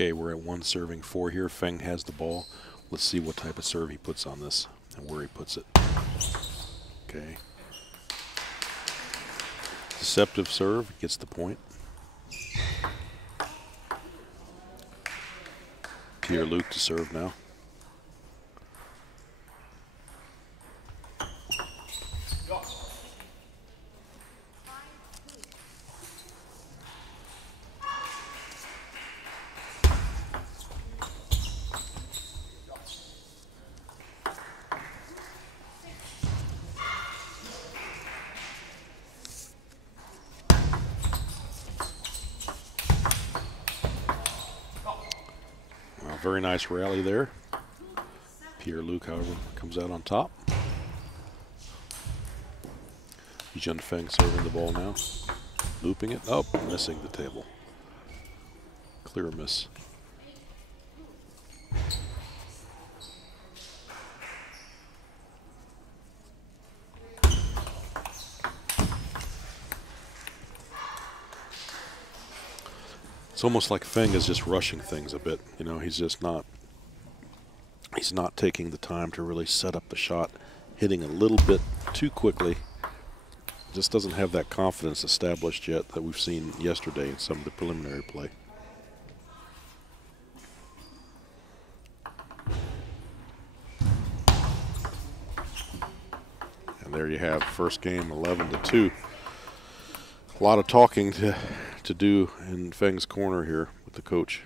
Okay, we're at 1 serving 4 here. Feng has the ball. Let's see what type of serve he puts on this and where he puts it. Okay. Deceptive serve, gets the point. Pierre-Luc to serve now. Very nice rally there. Pierre-Luc, however, comes out on top. Yijun Feng serving the ball now. Looping it. Oh, missing the table. Clear miss. It's almost like Feng is just rushing things a bit. You know, he's not taking the time to really set up the shot, hitting a little bit too quickly. Just doesn't have that confidence established yet that we've seen yesterday in some of the preliminary play. And there you have first game 11-2. A lot of talking to do in Feng's corner here with the coach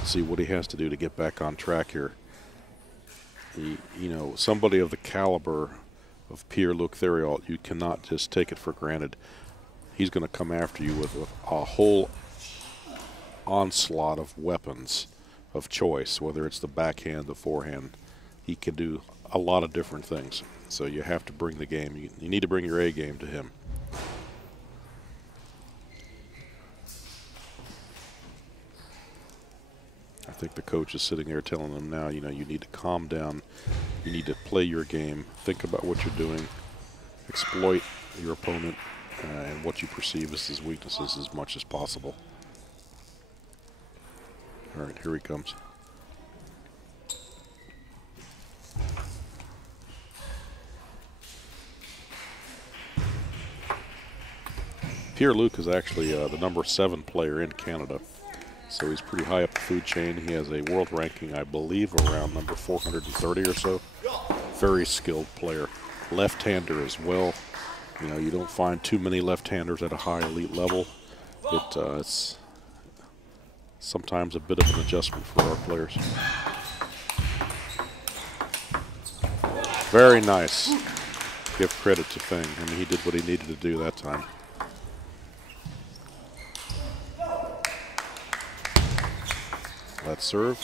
to see what he has to do to get back on track here. You know, somebody of the caliber of Pierre-Luc Theriault, you cannot just take it for granted. He's going to come after you with a whole onslaught of weapons of choice, whether it's the backhand, the forehand. He can do a lot of different things. So you have to bring the game. You need to bring your A game to him. I think the coach is sitting there telling them now, you know, you need to calm down. You need to play your game. Think about what you're doing. Exploit your opponent and what you perceive as his weaknesses as much as possible. All right, here he comes. Pierre-Luc is actually the #7 player in Canada. So he's pretty high up the food chain. He has a world ranking, I believe, around number 430 or so. Very skilled player. Left-hander as well. You know, you don't find too many left-handers at a high elite level. It's sometimes a bit of an adjustment for our players. Very nice. Give credit to Feng. I mean, he did what he needed to do that time. Let's serve.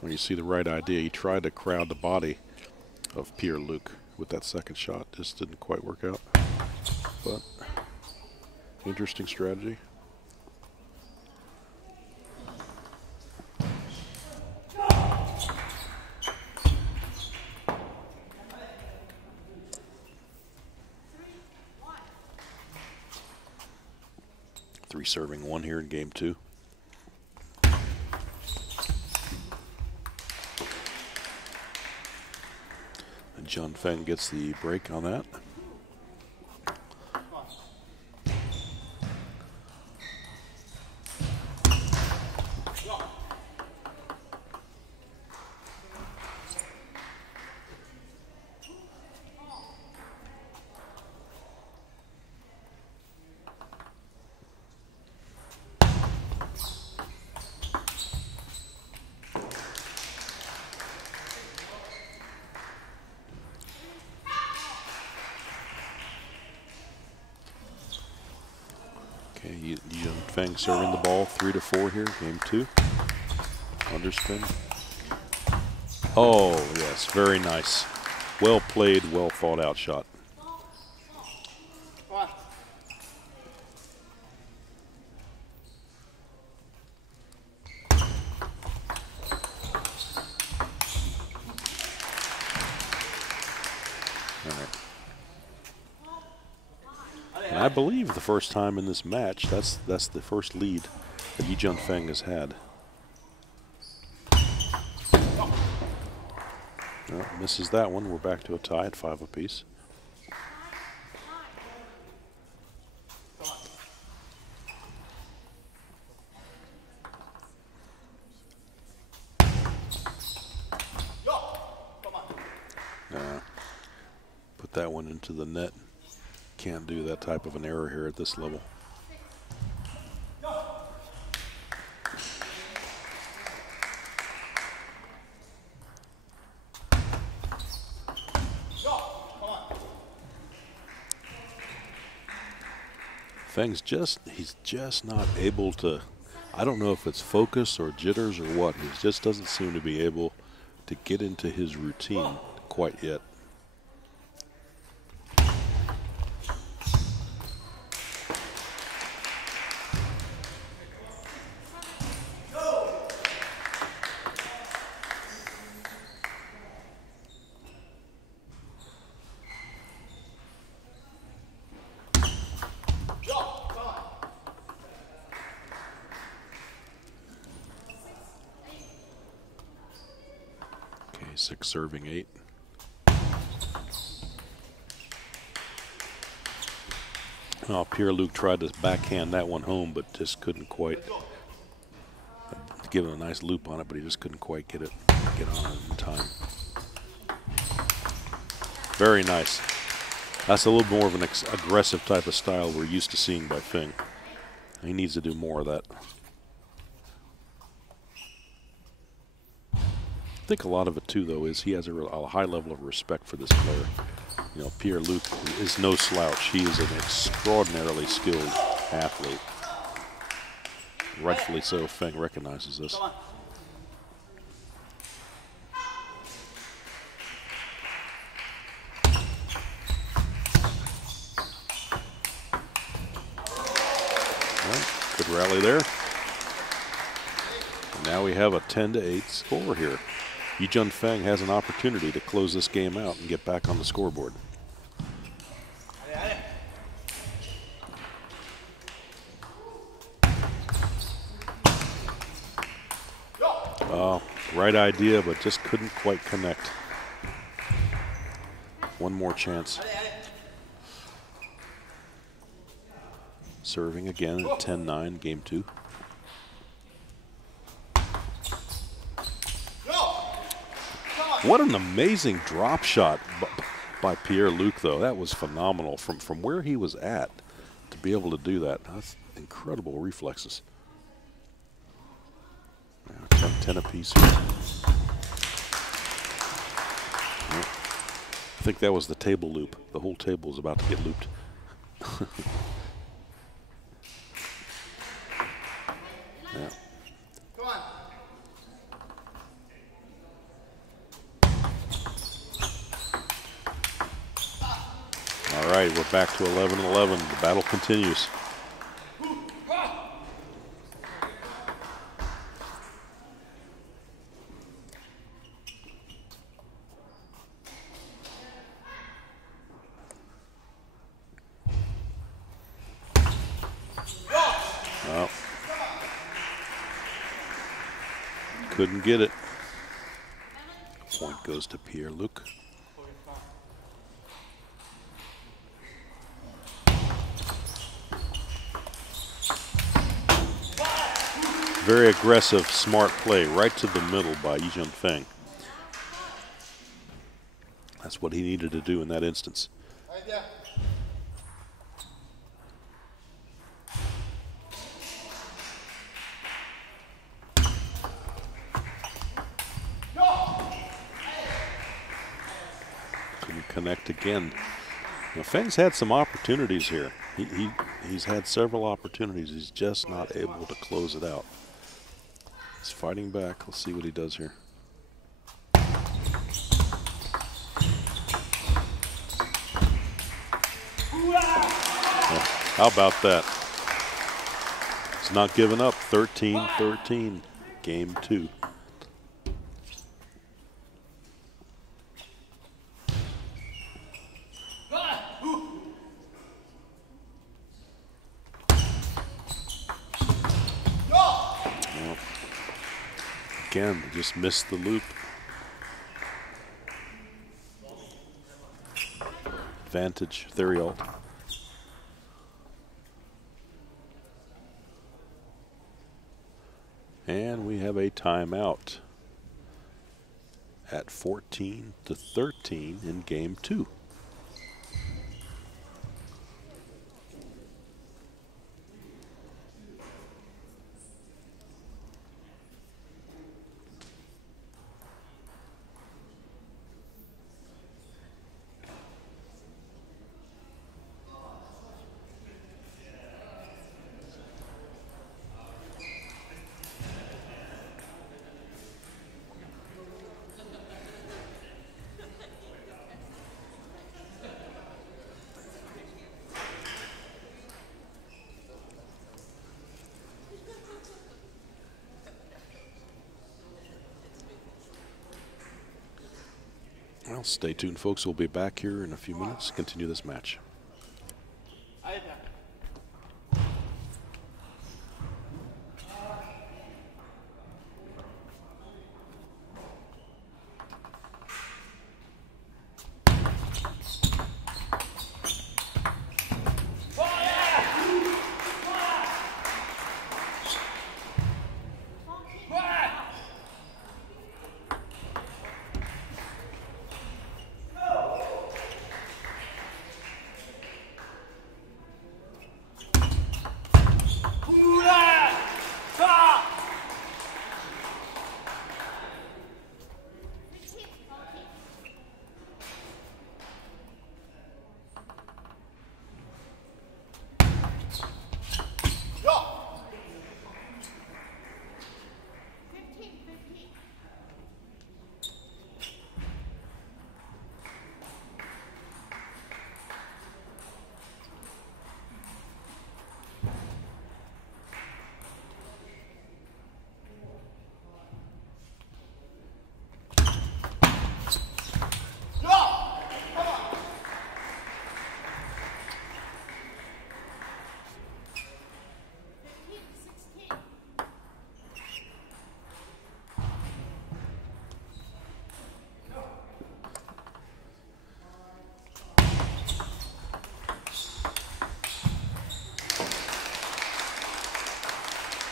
When you see the right idea, he tried to crowd the body of Pierre-Luc with that second shot. Just didn't quite work out. But interesting strategy. Serving 1 here in game 2. And Yijun Feng gets the break on that. Yijun Feng serving the ball 3-4 here, game 2. Underspin. Oh, yes, very nice. Well played, well thought out shot. All right. And I believe the first time in this match, that's the first lead that Yijun Feng has had. Oh, misses that one. We're back to a tie at 5 apiece. Put that one into the net. Can't do that type of an error here at this level. Feng's he's just not able to, I don't know if it's focus or jitters or what, he just doesn't seem to be able to get into his routine quite yet. Okay, 6 serving 8. Oh, Pierre-Luc tried to backhand that one home, but just couldn't quite. Give it a nice loop on it, but he just couldn't quite get on it in time. Very nice. That's a little more of an aggressive type of style we're used to seeing by Feng. He needs to do more of that. I think a lot of it too, though, is he has a high level of respect for this player. You know, Pierre-Luc is no slouch. He is an extraordinarily skilled athlete. Rightfully so, Feng recognizes this. All right, good rally there. And now we have a 10-8 score here. Yijun Feng has an opportunity to close this game out and get back on the scoreboard. Right idea, but just couldn't quite connect. One more chance. Serving again at 10-9, game 2. What an amazing drop shot by Pierre-Luc, though. That was phenomenal. From where he was at to be able to do that. That's incredible reflexes. 10 apiece here. I think that was the table loop. The whole table is about to get looped. Yeah. Come on. All right, we're back to 11-11. The battle continues. Couldn't get it. Point goes to Pierre-Luc. Very aggressive, smart play right to the middle by Yijun Feng. That's what he needed to do in that instance. Connect again. Now, Feng's had some opportunities here. He's had several opportunities. He's just not able to close it out. He's fighting back. Let's see what he does here. Oh, how about that? He's not giving up. 13-13, game 2. again. Just missed the loop. Advantage, Theriault. And we have a timeout at 14-13 in game 2. Well, stay tuned, folks. We'll be back here in a few minutes to continue this match.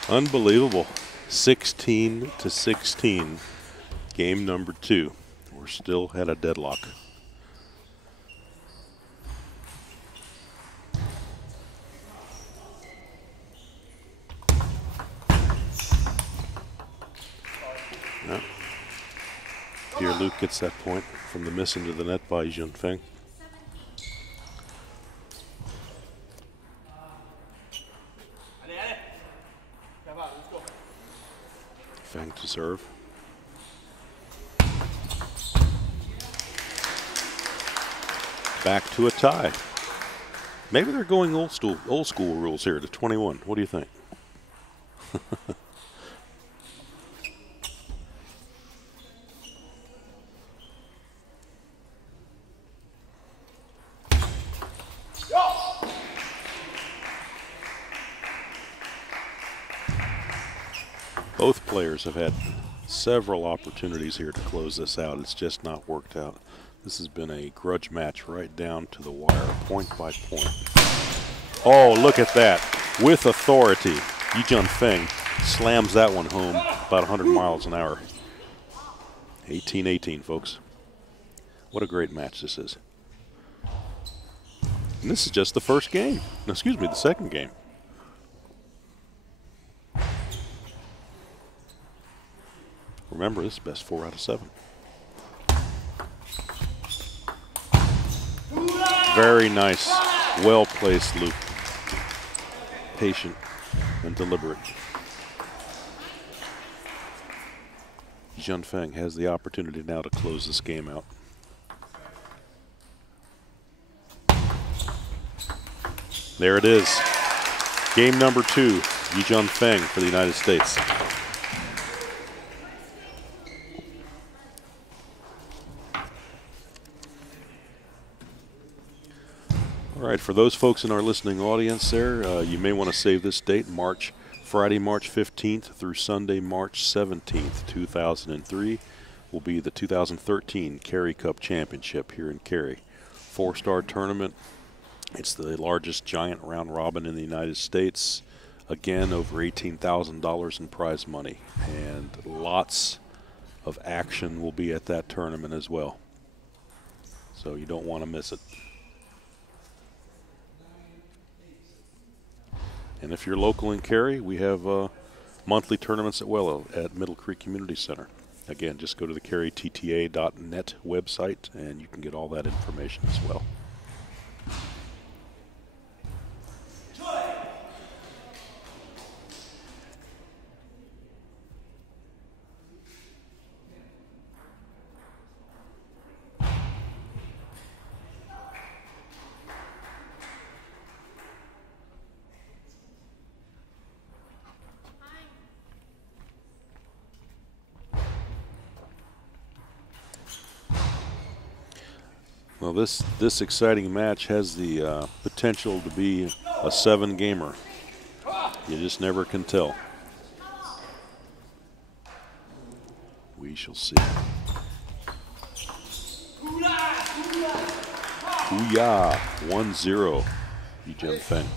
Unbelievable. 16-16. Game number 2. We're still at a deadlock. Yeah. Pierre-Luc gets that point from the miss into the net by Yijun Feng. Feng to serve. Back to a tie. Maybe they're going old school rules here to 21. What do you think? Both players have had several opportunities here to close this out. It's just not worked out. This has been a grudge match right down to the wire, point by point. Oh, look at that. With authority, Yijun Feng slams that one home about 100 miles an hour. 18-18, folks. What a great match this is. And this is just the first game. No, excuse me, the second game. Remember, this is best 4 out of 7. Very nice, well-placed loop. Patient and deliberate. Yijun Feng has the opportunity now to close this game out. There it is. Game number 2, Yijun Feng for the United States. All right, for those folks in our listening audience there, you may want to save this date, March Friday, March 15th through Sunday, March 17th, 2003 will be the 2013 Cary Cup Championship here in Cary. 4-star tournament. It's the largest giant round robin in the United States. Again, over $18,000 in prize money, and lots of action will be at that tournament as well. So you don't want to miss it. And if you're local in Cary, we have monthly tournaments at Middle Creek Community Center. Again, just go to the carytta.net website and you can get all that information as well. Well, this exciting match has the potential to be a 7-gamer. You just never can tell. We shall see. Booyah! 1-0. Yijun Feng.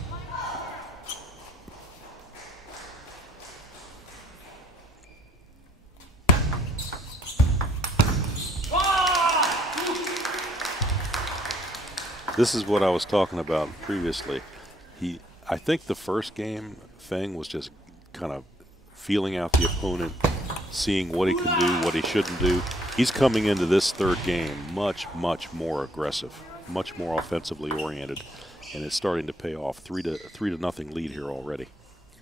This is what I was talking about previously. I think the first game, Feng was just kind of feeling out the opponent, seeing what he can do, what he shouldn't do. He's coming into this third game much, much more aggressive, much more offensively oriented, and it's starting to pay off. 3-0 lead here already.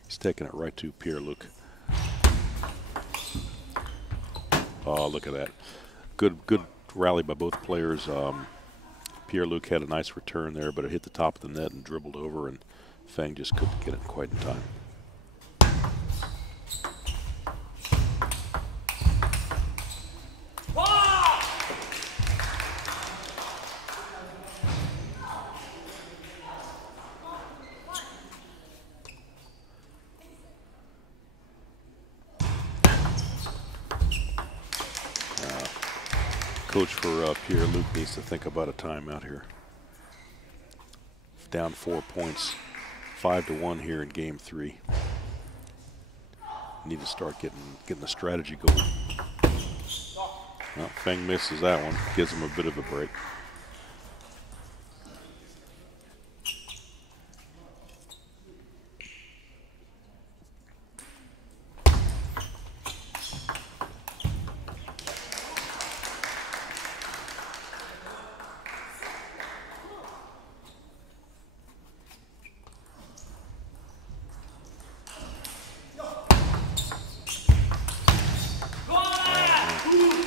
He's taking it right to Pierre-Luc. Oh, look at that. Good rally by both players. Pierre-Luc had a nice return there, but it hit the top of the net and dribbled over, and Feng just couldn't get it quite in time. Coach for Pierre-Luc needs to think about a timeout here. Down 4 points, 5-1 here in game 3. Need to start getting the strategy going. Well, Feng misses that one, gives him a bit of a break.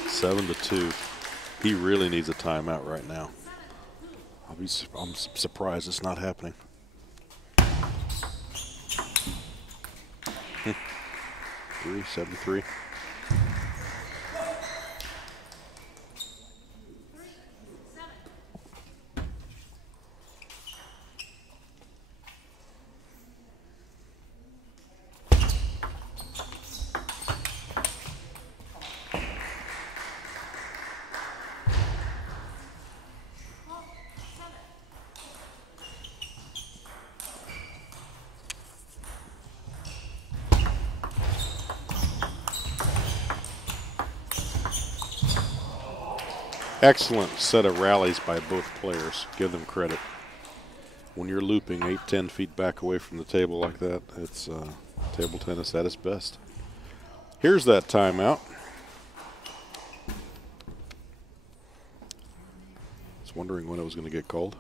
Seven to 2. He really needs a timeout right now. I'm surprised it's not happening. 7-3. Excellent set of rallies by both players. Give them credit. When you're looping 8-10 feet back away from the table like that, it's table tennis at its best. Here's that timeout. I was wondering when it was going to get called.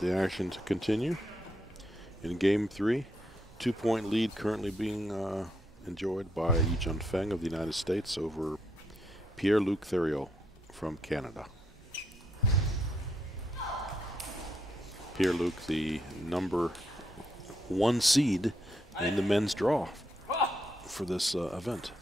the action to continue. In game 3, 2-point lead currently being enjoyed by Yijun Feng of the United States over Pierre-Luc Theriault from Canada. Pierre-Luc, the number 1 seed in the men's draw for this event.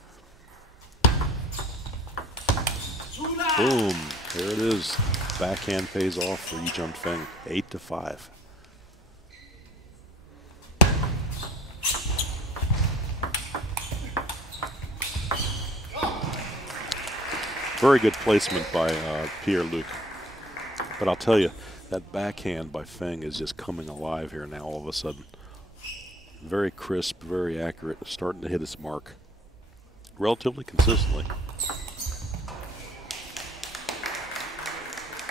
Boom, there it is. Backhand pays off for Yijun Feng, 8-5. Very good placement by Pierre-Luc. But I'll tell you, that backhand by Feng is just coming alive here now all of a sudden. Very crisp, very accurate, starting to hit its mark relatively consistently.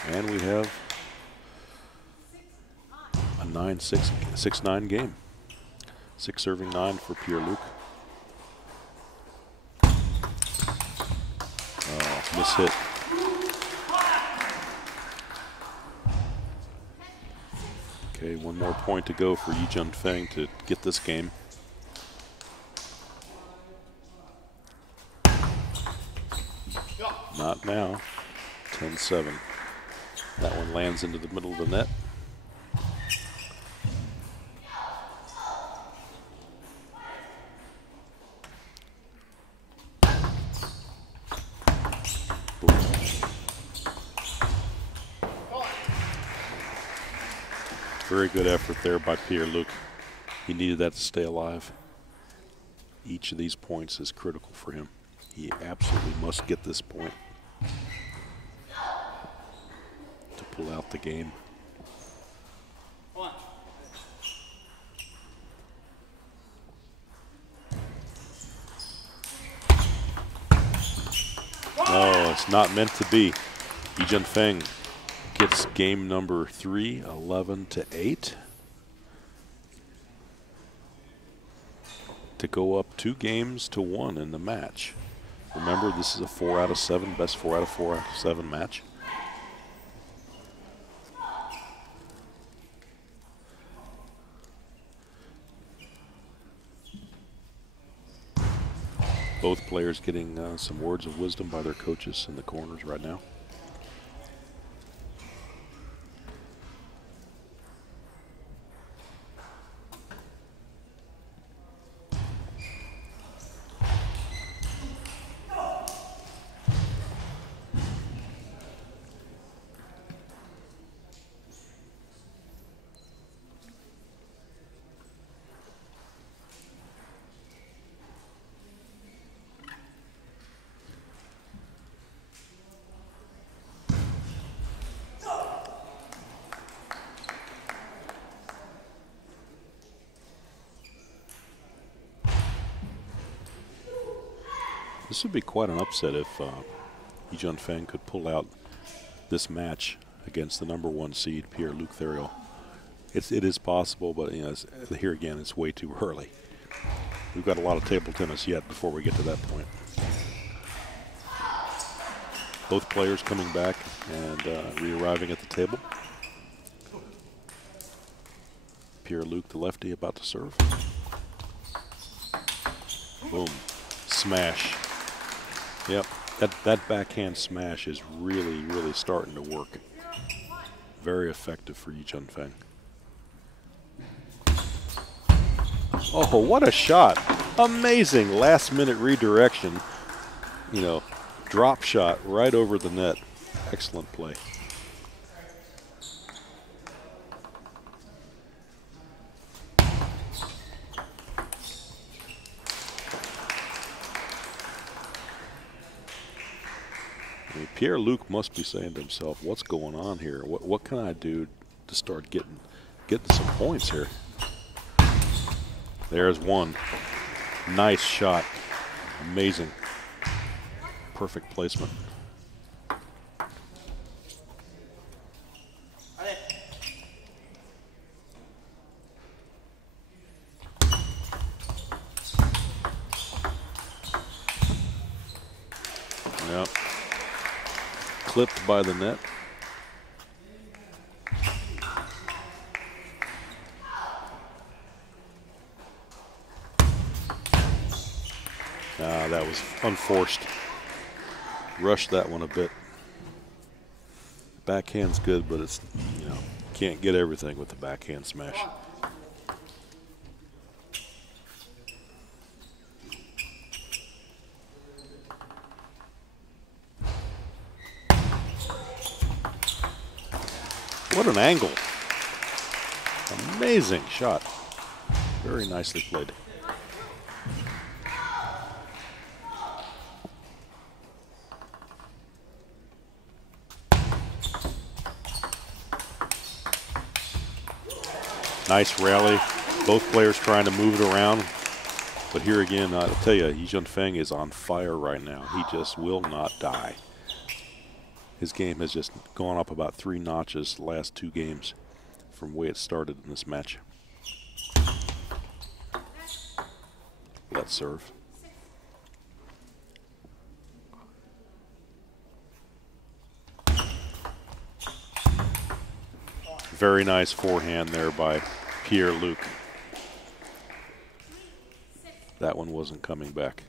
And we have a 6-9 game. 6 serving 9 for Pierre-Luc. Oh, miss hit. Okay, 1 more point to go for Yijun Feng to get this game. Not now. 10-7. That one lands into the middle of the net. Very good effort there by Pierre-Luc. He needed that to stay alive. Each of these points is critical for him. He absolutely must get this point to pull out the game. No, it's not meant to be. Yijun Feng gets game number 3, 11-8. To go up 2-1 in the match. Remember, this is a 4 out of 7, best 4 out of 7 match. Both players getting some words of wisdom by their coaches in the corners right now. This would be quite an upset if Yijun Feng could pull out this match against the number 1 seed, Pierre-Luc Theriault. It is possible, but you know, here again, it's way too early. We've got a lot of table tennis yet before we get to that point. Both players coming back and re-arriving at the table. Pierre-Luc, the lefty, about to serve. Boom. Smash. Yep, that backhand smash is really, really starting to work. Very effective for Yijun Feng. Oh, what a shot. Amazing last-minute redirection. You know, drop shot right over the net. Excellent play. Pierre-Luc must be saying to himself, what's going on here? What can I do to start getting some points here? There's one. Nice shot. Amazing. Perfect placement. Yep. Clipped by the net. That was unforced. Rushed that one a bit. Backhand's good, but it's, you know, can't get everything with the backhand smash. What an angle. Amazing shot. Very nicely played. Nice rally. Both players trying to move it around. But here again, I'll tell you, Yijun Feng is on fire right now. He just will not die. His game has just gone up about 3 notches the last 2 games from the way it started in this match. Let's serve. Very nice forehand there by Pierre-Luc. That one wasn't coming back.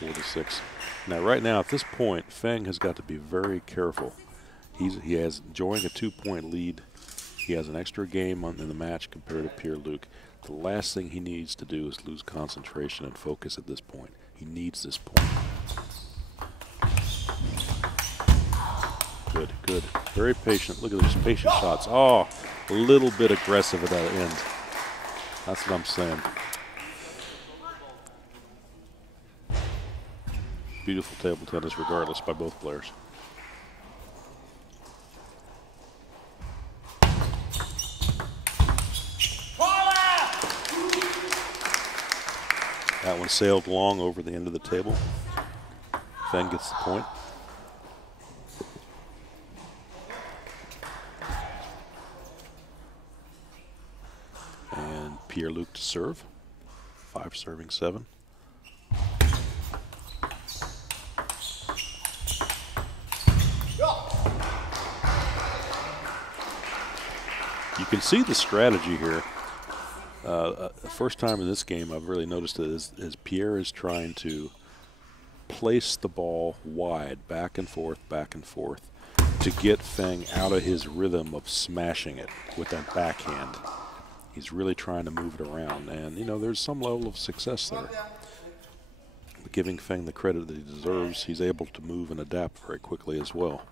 4-6. Now, right now, at this point, Feng has got to be very careful. He has enjoying a 2-point lead. He has an extra game in the match compared to Pierre-Luc. The last thing he needs to do is lose concentration and focus at this point. He needs this point. Good, good. Very patient. Look at those patient shots. Oh, a little bit aggressive at that end. That's what I'm saying. Beautiful table tennis regardless by both players. That one sailed long over the end of the table. Feng gets the point. And Pierre-Luc to serve. 5 serving 7. You can see the strategy here. The first time in this game I've really noticed it is Pierre is trying to place the ball wide, back and forth, to get Feng out of his rhythm of smashing it with that backhand. He's really trying to move it around, and you know, there's some level of success there. But giving Feng the credit that he deserves, he's able to move and adapt very quickly as well.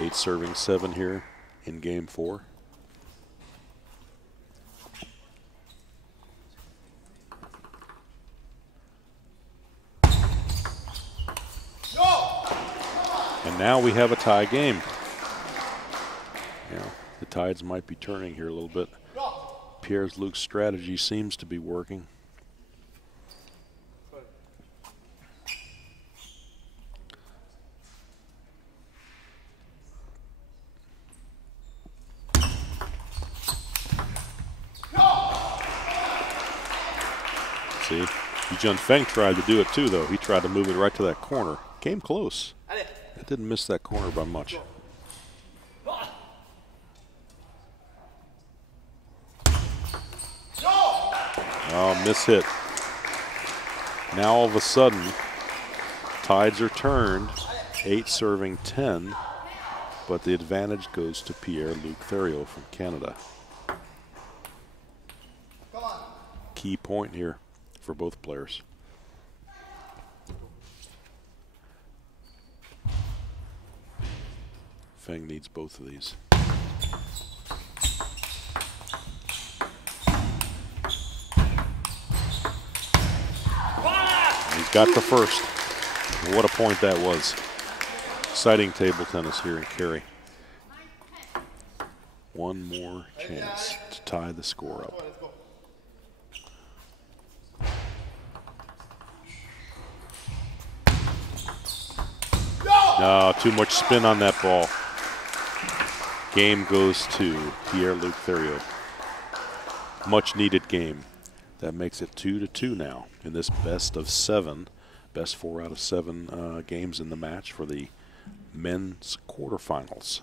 Eight serving 7 here in game 4. And now we have a tie game. Yeah, the tides might be turning here a little bit. Pierre-Luc's strategy seems to be working. See, Yijun Feng tried to do it too, though. He tried to move it right to that corner. Came close. It didn't miss that corner by much. Oh, miss hit. Now all of a sudden, tides are turned. 8 serving 10, but the advantage goes to Pierre-Luc Theriault from Canada. Key point here for both players. Feng needs both of these. He's got the first. What a point that was. Exciting table tennis here in Cary. One more chance to tie the score up. No, too much spin on that ball. Game goes to Pierre-Luc Theriault. Much needed game. That makes it 2-2 now in this best of 7, best 4 out of 7 games in the match for the men's quarterfinals.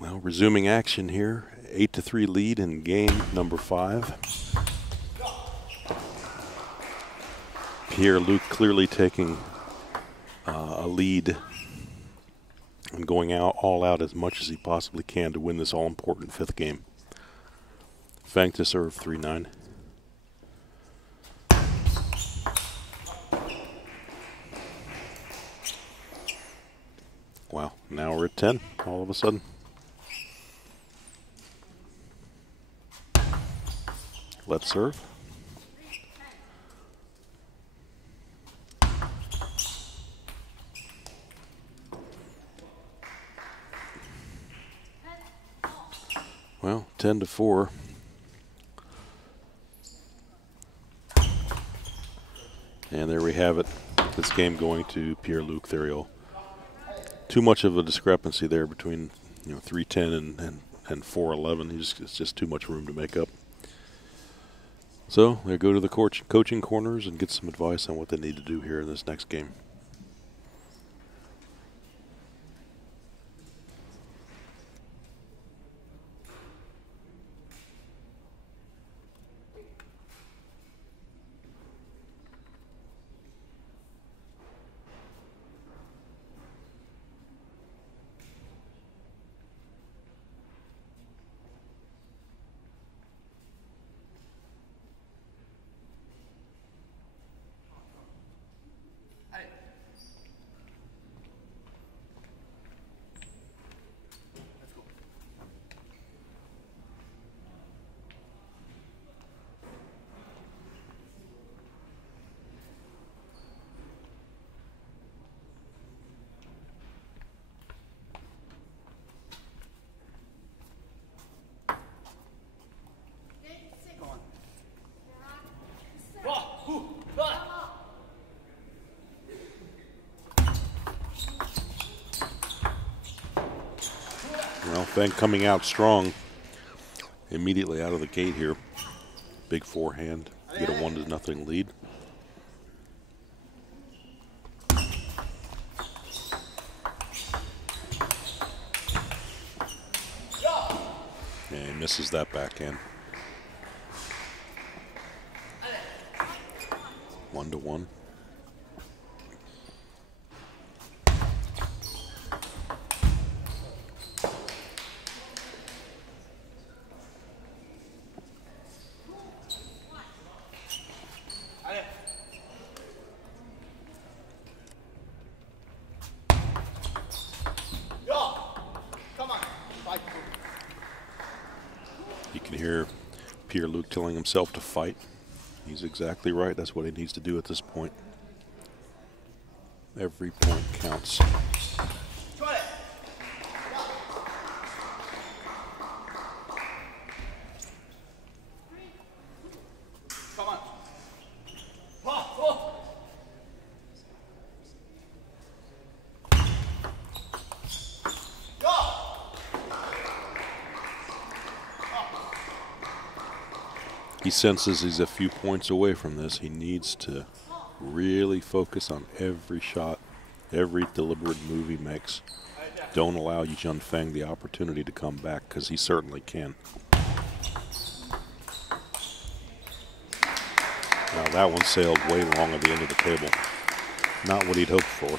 Well, resuming action here, 8-3 lead in game number 5. Pierre-Luc clearly taking a lead and going out all out as much as he possibly can to win this all-important 5th game. Feng to serve 3-9. Wow, now we're at 10 all of a sudden. Let's serve. Well, 10-4. And there we have it. This game going to Pierre-Luc Theriault. Too much of a discrepancy there between 3-10 and 4-11. It's just too much room to make up. So they go to the coaching corners and get some advice on what they need to do here in this next game. Well, Feng coming out strong immediately out of the gate here. Big forehand, get a 1-0 lead. And he misses that backhand. 1-1. You can hear Pierre-Luc telling himself to fight. He's exactly right. That's what he needs to do at this point. Every point counts. He senses he's a few points away from this. He needs to really focus on every shot, every deliberate move he makes. Don't allow Yijun Feng the opportunity to come back, because he certainly can. Now that one sailed way long at the end of the table. Not what he'd hoped for.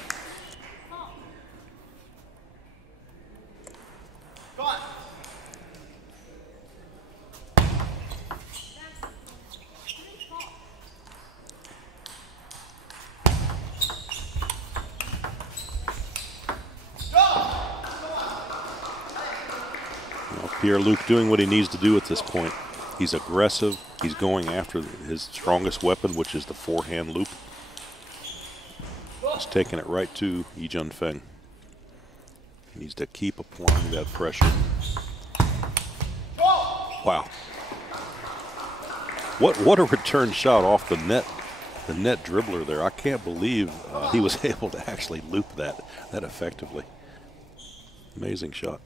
Pierre-Luc doing what he needs to do at this point. He's aggressive. He's going after his strongest weapon, which is the forehand loop. He's taking it right to Yijun Feng. He needs to keep applying that pressure. Wow. What a return shot off the net dribbler there. I can't believe he was able to actually loop that effectively. Amazing shot.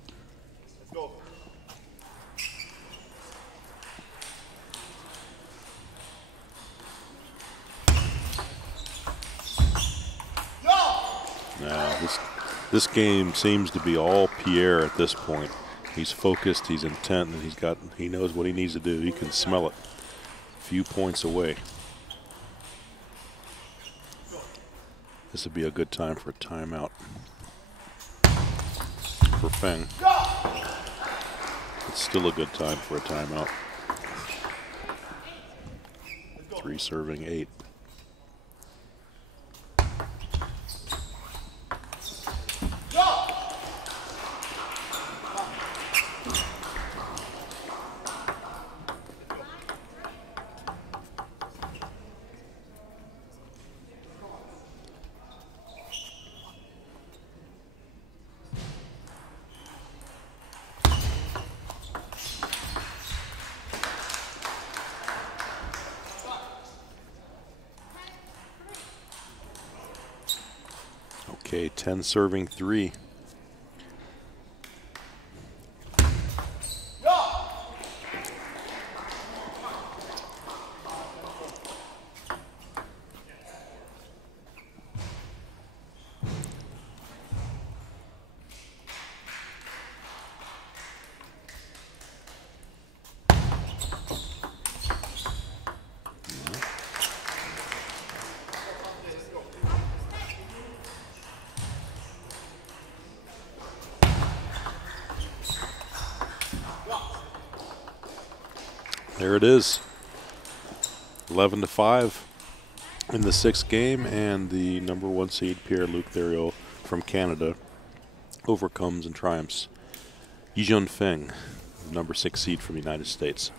Now, this game seems to be all Pierre at this point. He's focused, he's intent, and he knows what he needs to do. He can smell it. A few points away. This would be a good time for a timeout for Feng. It's still a good time for a timeout. 3 serving 8. Okay, 10 serving 3. There it is, 11-5 in the 6th game, and the #1 seed Pierre-Luc Theriault from Canada overcomes and triumphs Yijun Feng, #6 seed from the United States.